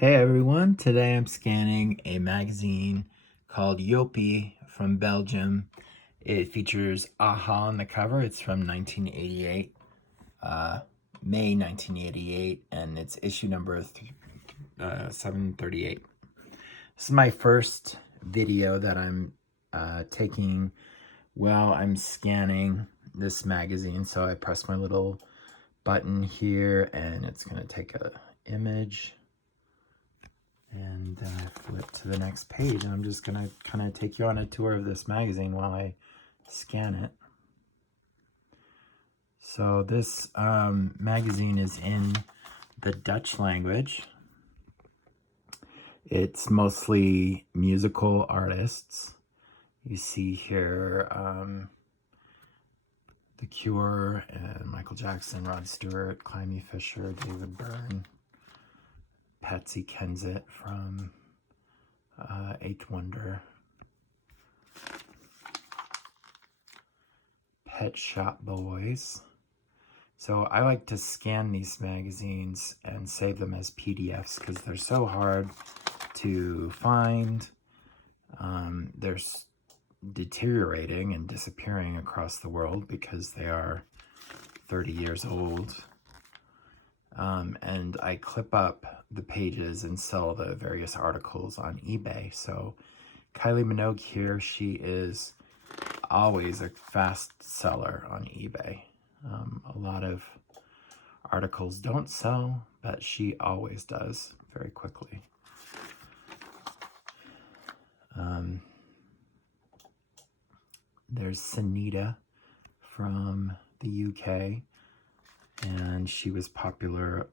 Hey everyone, today I'm scanning a magazine called Joepie from Belgium. It features Aha on the cover. It's from 1988, May 1988, and it's issue number 738. This is my first video that I'm taking while I'm scanning this magazine. So I press my little button here and it's going to take an image. And flip to the next page, and I'm just gonna kind of take you on a tour of this magazine while I scan it. So this magazine is in the Dutch language. It's mostly musical artists. You see here The Cure and Michael Jackson, Rod Stewart, Climby Fisher, David Byrne, Patsy Kensit from Eighth Wonder, Pet Shop Boys. So I like to scan these magazines and save them as PDFs because they're so hard to find. They're deteriorating and disappearing across the world because they are 30 years old. And I clip up the pages and sell the various articles on eBay. So Kylie Minogue here, she is always a fast seller on eBay. A lot of articles don't sell, but she always does very quickly. There's Sinitta from the UK, and she was popular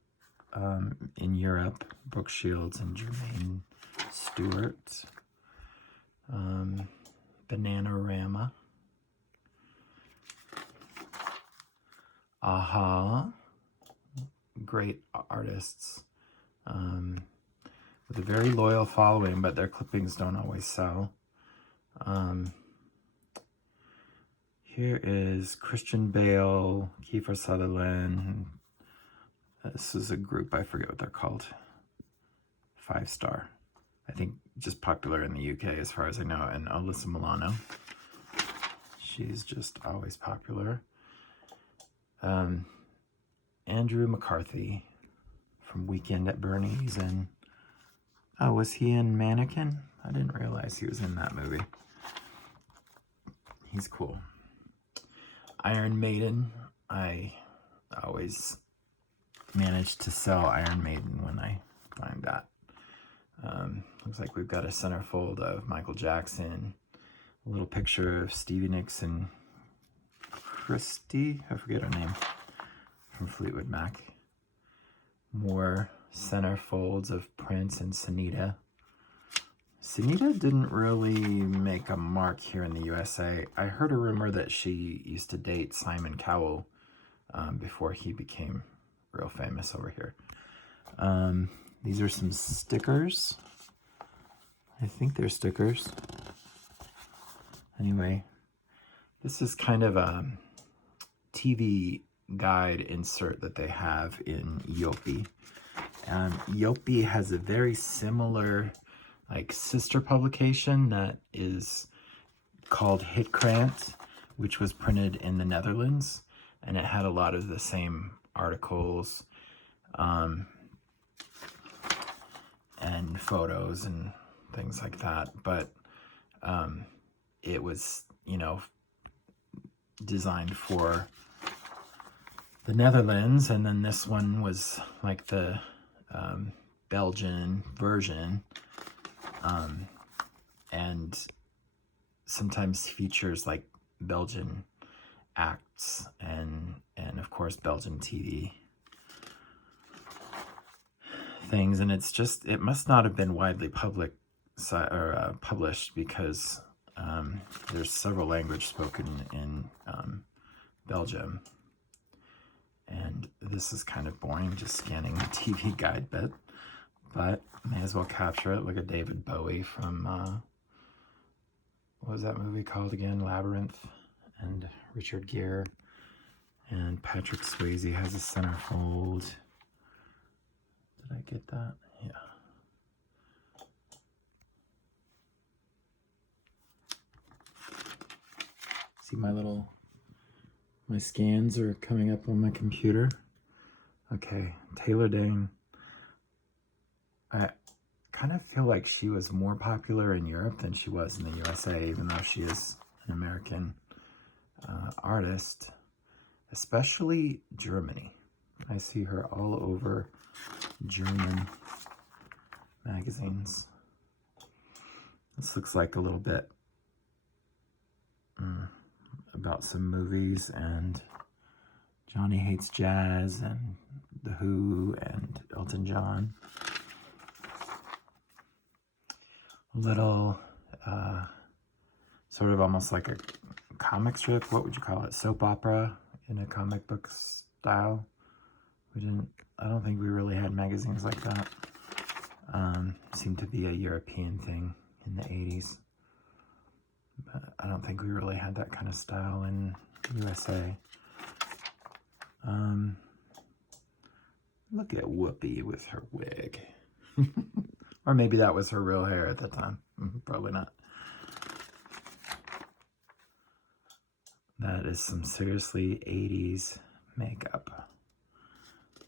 in Europe. Brooke Shields and Jermaine Stewart. Bananarama. Aha. Great artists with a very loyal following, but their clippings don't always sell. Here is Christian Bale, Kiefer Sutherland. This is a group, I forget what they're called. 5 Star. I think just popular in the UK as far as I know. And Alyssa Milano. She's just always popular. Andrew McCarthy from Weekend at Bernie's. And oh, was he in Mannequin? I didn't realize he was in that movie. He's cool. Iron Maiden. I always manage to sell Iron Maiden when I find that. Looks like we've got a centerfold of Michael Jackson, a little picture of Stevie Nicks and Christy, I forget her name, from Fleetwood Mac. More centerfolds of Prince and Sinitta. Sinitta didn't really make a mark here in the USA. I heard a rumor that she used to date Simon Cowell before he became real famous over here. These are some stickers. I think they're stickers. Anyway, this is kind of a TV guide insert that they have in Joepie. Joepie has a very similar sister publication that is called Hitkrant, which was printed in the Netherlands, and it had a lot of the same articles and photos and things like that, but it was, designed for the Netherlands, and then this one was like the Belgian version, and sometimes features like Belgian acts and of course Belgian TV things. And it's just, it must not have been widely published because there's several languages spoken in Belgium. And this is kind of boring, just scanning the TV guide bit, but may as well capture it. Look at David Bowie from, what was that movie called again? Labyrinth. And Richard Gere. And Patrick Swayze has a centerfold. Did I get that? Yeah. See my scans are coming up on my computer. Okay, Taylor Dane. I kind of feel like she was more popular in Europe than she was in the USA, even though she is an American artist, especially Germany. I see her all over German magazines. This looks like a little bit about some movies, and Johnny Hates Jazz and The Who and Elton John. A little sort of almost like a comic strip. What would you call it? Soap opera in a comic book style. I don't think we really had magazines like that. Seemed to be a European thing in the 80s. But I don't think we really had that kind of style in USA. Look at Whoopi with her wig. Or maybe that was her real hair at the time. Probably not. That is some seriously 80s makeup.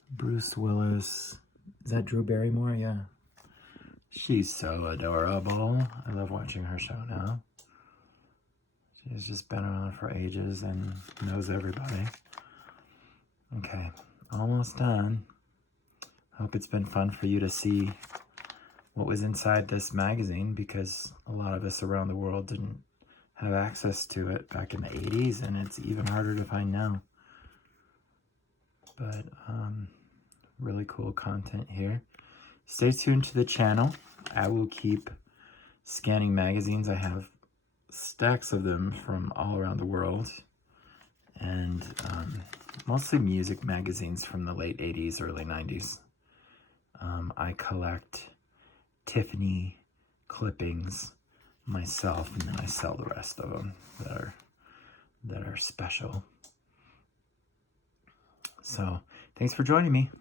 Bruce Willis. Is that Drew Barrymore? Yeah. She's so adorable. I love watching her show now. She's just been around for ages and knows everybody. Okay, almost done. Hope it's been fun for you to see what was inside this magazine, because a lot of us around the world didn't have access to it back in the 80s, and it's even harder to find now. But really cool content here. Stay tuned to the channel. I will keep scanning magazines. I have stacks of them from all around the world, and mostly music magazines from the late 80s, early 90s. I collect Tiffany clippings myself, and then I sell the rest of them that are special. So thanks for joining me.